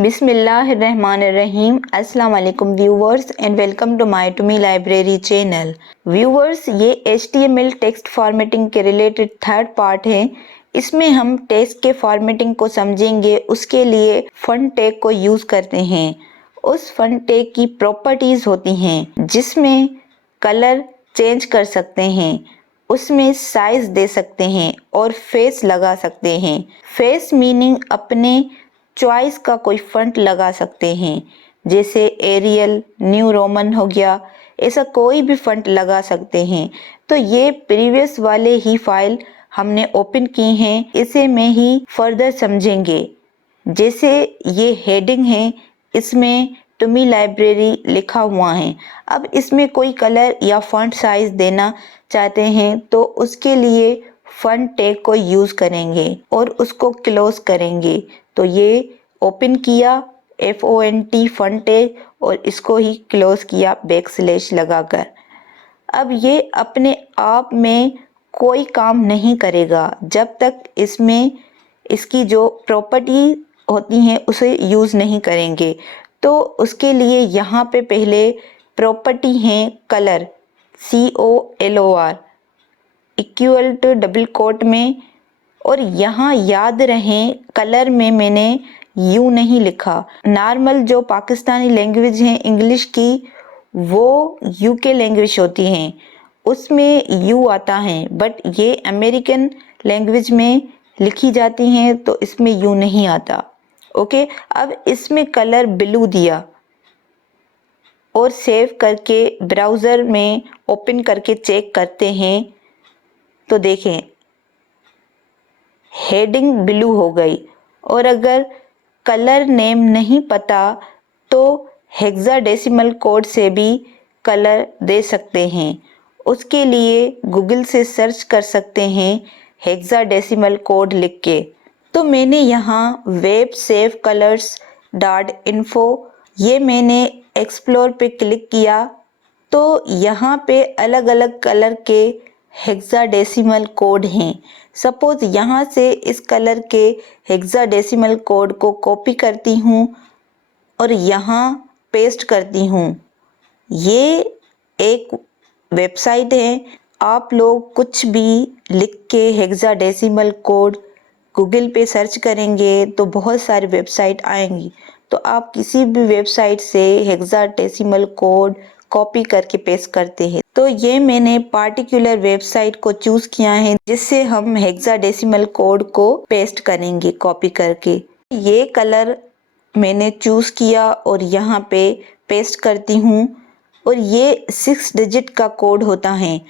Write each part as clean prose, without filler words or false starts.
बिस्मिल्लाहिर्रहमानिर्रहीम। अस्सलाम वालेकुम viewers and welcome to my to me library channel. Viewers, ये HTML टेक्स्ट फॉर्मेटिंग के रिलेटेड थर्ड पार्ट है। इसमें हम टेक्स्ट के फॉर्मेटिंग को समझेंगे। उसके लिए फॉन्ट टैग को यूज़ करते हैं। उस फॉन्ट टैग की प्रॉपर्टीज़ होती हैं जिसमें कलर चेंज कर सकते हैं, उसमें साइज दे सकते हैं और फेस लगा सकते हैं। फेस मीनिंग अपने चॉइस का कोई फॉन्ट लगा सकते हैं, जैसे एरियल, न्यू रोमन हो गया, ऐसा कोई भी फॉन्ट लगा सकते हैं। तो ये प्रीवियस वाले ही फाइल हमने ओपन की हैं, इसे में ही फर्दर समझेंगे। जैसे ये हेडिंग है, इसमें टू मी लाइब्रेरी लिखा हुआ है। अब इसमें कोई कलर या फॉन्ट साइज देना चाहते हैं तो उसके लिए फॉन्ट टैग को यूज़ करेंगे और उसको क्लोज करेंगे। तो ये ओपन किया FONT फॉन्ट टैग और इसको ही क्लोज किया बैकस्लैश लगाकर। अब ये अपने आप में कोई काम नहीं करेगा जब तक इसमें इसकी जो प्रॉपर्टी होती हैं उसे यूज़ नहीं करेंगे। तो उसके लिए यहाँ पे पहले प्रॉपर्टी है colour, COLOR equal to double quote में, और यहाँ याद रहें कलर में मैंने यू नहीं लिखा। नॉर्मल जो पाकिस्तानी लैंग्वेज है इंग्लिश की, वो UK लैंग्वेज होती हैं, उसमें यू आता है, बट ये अमेरिकन लैंग्वेज में लिखी जाती हैं तो इसमें यू नहीं आता। ओके, अब इसमें कलर ब्लू दिया और सेव करके ब्राउज़र में ओपन करके चेक करते हैं तो देखें हेडिंग ब्लू हो गई। और अगर कलर नेम नहीं पता तो हेक्साडेसिमल कोड से भी कलर दे सकते हैं। उसके लिए गूगल से सर्च कर सकते हैं हेक्साडेसिमल कोड लिख के। तो मैंने यहाँ websavecolors.info ये मैंने एक्सप्लोर पे क्लिक किया तो यहाँ पे अलग अलग कलर के हेक्साडेसिमल कोड हैं। सपोज यहाँ से इस कलर के हेक्साडेसिमल कोड को कॉपी करती हूँ और यहाँ पेस्ट करती हूँ। ये एक वेबसाइट है, आप लोग कुछ भी लिख के हेक्साडेसिमल कोड गूगल पे सर्च करेंगे तो बहुत सारी वेबसाइट आएंगी। तो आप किसी भी वेबसाइट से हेक्साडेसिमल कोड कॉपी करके पेस्ट करते हैं। तो ये मैंने पार्टिकुलर वेबसाइट को चूज किया है जिससे हम हेक्साडेसिमल कोड को पेस्ट करेंगे कॉपी करके। ये कलर मैंने चूज किया और यहाँ पे पेस्ट करती हूँ और ये 6 डिजिट का कोड होता है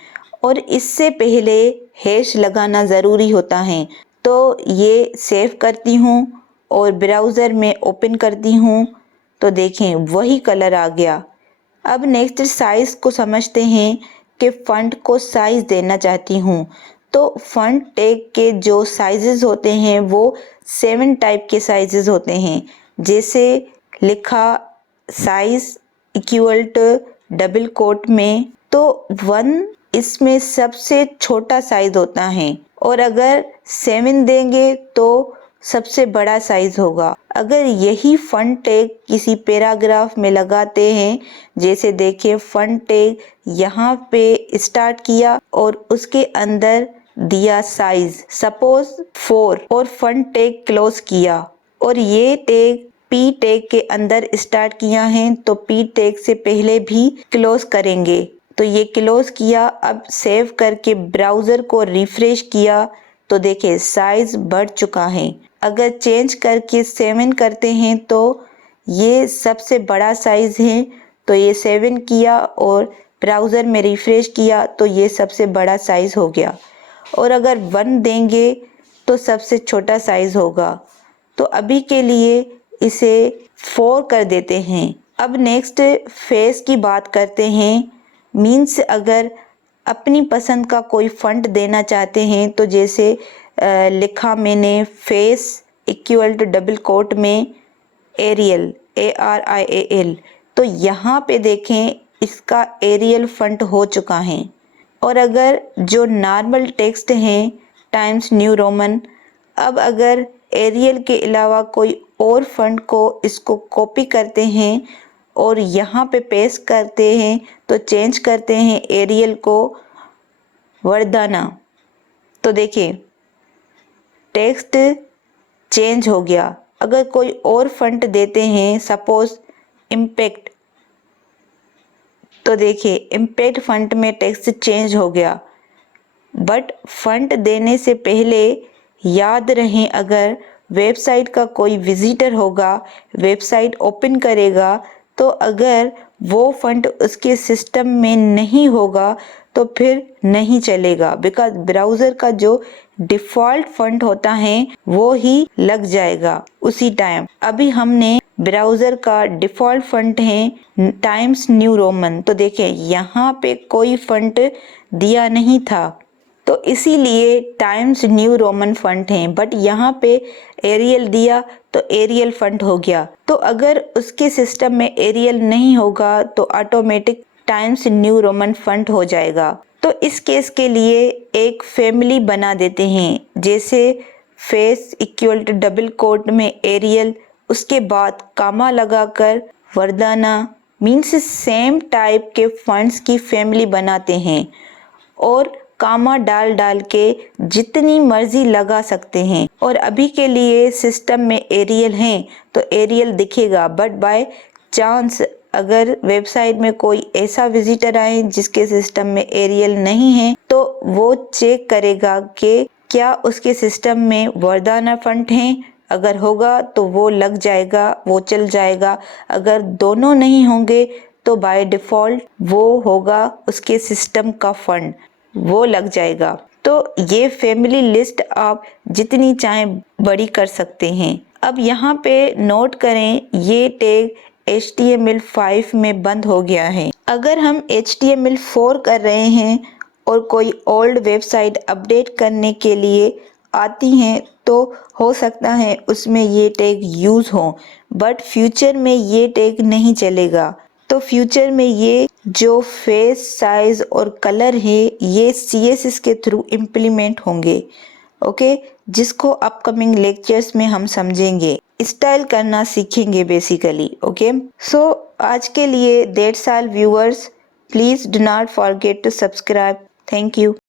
और इससे पहले हैश लगाना ज़रूरी होता है। तो ये सेव करती हूँ और ब्राउज़र में ओपन करती हूँ तो देखें वही कलर आ गया। अब नेक्स्ट साइज़ को समझते हैं कि फ़ॉन्ट को साइज़ देना चाहती हूँ। तो फ़ॉन्ट टैग के जो साइजेस होते हैं वो 7 टाइप के साइजेस होते हैं, जैसे लिखा size equal to double quote में, तो 1 इसमें सबसे छोटा साइज होता है और अगर 7 देंगे तो सबसे बड़ा साइज होगा। अगर यही फॉन्ट टैग किसी पैराग्राफ में लगाते हैं, जैसे देखिए फॉन्ट टैग यहाँ पे स्टार्ट किया और उसके अंदर दिया साइज सपोज 4 और फॉन्ट टैग क्लोज किया और ये टैग P टैग के अंदर स्टार्ट किया है तो P टैग से पहले भी क्लोज करेंगे। तो ये क्लोज किया। अब सेव करके ब्राउज़र को रिफ्रेश किया तो देखिए साइज बढ़ चुका है। अगर चेंज करके 7 करते हैं तो ये सबसे बड़ा साइज है, तो ये 7 किया और ब्राउज़र में रिफ्रेश किया तो ये सबसे बड़ा साइज हो गया। और अगर 1 देंगे तो सबसे छोटा साइज होगा। तो अभी के लिए इसे 4 कर देते हैं। अब नेक्स्ट फेस की बात करते हैं। मीन्स अगर अपनी पसंद का कोई फॉन्ट देना चाहते हैं तो जैसे लिखा मैंने face equal to double quote में एरियल ARIAL, तो यहाँ पे देखें इसका एरियल फॉन्ट हो चुका है। और अगर जो नॉर्मल टेक्स्ट हैं टाइम्स न्यू रोमन, अब अगर एरियल के अलावा कोई और फंट को इसको कॉपी करते हैं और यहाँ पे पेस्ट करते हैं तो चेंज करते हैं एरियल को वरदाना, तो देखिए टेक्स्ट चेंज हो गया। अगर कोई और फंट देते हैं सपोज इम्पैक्ट, तो देखिए इम्पैक्ट फंट में टेक्स्ट चेंज हो गया। बट फंट देने से पहले याद रहे, अगर वेबसाइट का कोई विजिटर होगा, वेबसाइट ओपन करेगा, तो अगर वो फंट उसके सिस्टम में नहीं होगा तो फिर नहीं चलेगा, बिकॉज ब्राउज़र का जो डिफ़ॉल्ट फंट होता है वो ही लग जाएगा उसी टाइम। अभी हमने ब्राउज़र का डिफ़ॉल्ट फंट है टाइम्स न्यू रोमन, तो देखिए यहाँ पे कोई फंट दिया नहीं था तो इसीलिए टाइम्स न्यू रोमन फंट है, बट यहाँ पे एरियल दिया तो एरियल फंट हो गया। तो अगर उसके सिस्टम में एरियल नहीं होगा तो automatic Times New Roman font हो जाएगा। तो इस केस के लिए एक फैमिली बना देते हैं, जैसे face equal to double quote में एरियल, उसके बाद कामा लगाकर वरदाना, मीन्स सेम टाइप के फंट्स की फैमिली बनाते हैं और कामा डाल डाल के जितनी मर्जी लगा सकते हैं। और अभी के लिए सिस्टम में एरियल हैं तो एरियल दिखेगा, बट बाय चांस अगर वेबसाइट में कोई ऐसा विजिटर आए जिसके सिस्टम में एरियल नहीं है तो वो चेक करेगा कि क्या उसके सिस्टम में वरदाना फंट है, अगर होगा तो वो लग जाएगा, वो चल जाएगा। अगर दोनों नहीं होंगे तो बाय डिफ़ॉल्ट वो होगा उसके सिस्टम का फंड, वो लग जाएगा। तो ये फैमिली लिस्ट आप जितनी चाहें बड़ी कर सकते हैं। अब यहाँ पे नोट करें ये टैग HTML5 में बंद हो गया है। अगर हम HTML4 कर रहे हैं और कोई ओल्ड वेबसाइट अपडेट करने के लिए आती हैं तो हो सकता है उसमें ये टैग यूज़ हो, बट फ्यूचर में ये टैग नहीं चलेगा। तो फ्यूचर में ये जो फेस साइज और कलर है ये CSS के थ्रू इम्प्लीमेंट होंगे, ओके, जिसको अपकमिंग लेक्चर्स में हम समझेंगे, स्टाइल करना सीखेंगे बेसिकली, ओके। सो आज के लिए that's all viewers, please do not forget to subscribe. Thank you.